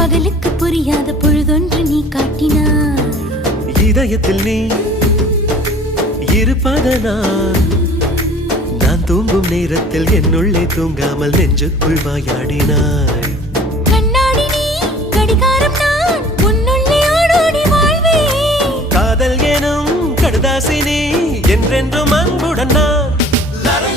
பகலுக்கு புரியாத பொழுதொன்று நீ காட்டினாய். இதயத்தில் நீ இருப்பதனால் நான் தூங்கும் நேரத்தில் என்னுள்ளே தூங்காமல் நெஞ்சுக்குள் வாயாடினாய். கண்ணாடி நீ கடிகாரம் நான் உன்னுள்ளே ஓடோடி வாழ்வேன். காதல் எனும் கடுதாசி நீ என்றென்றும் அன்புடன் நான்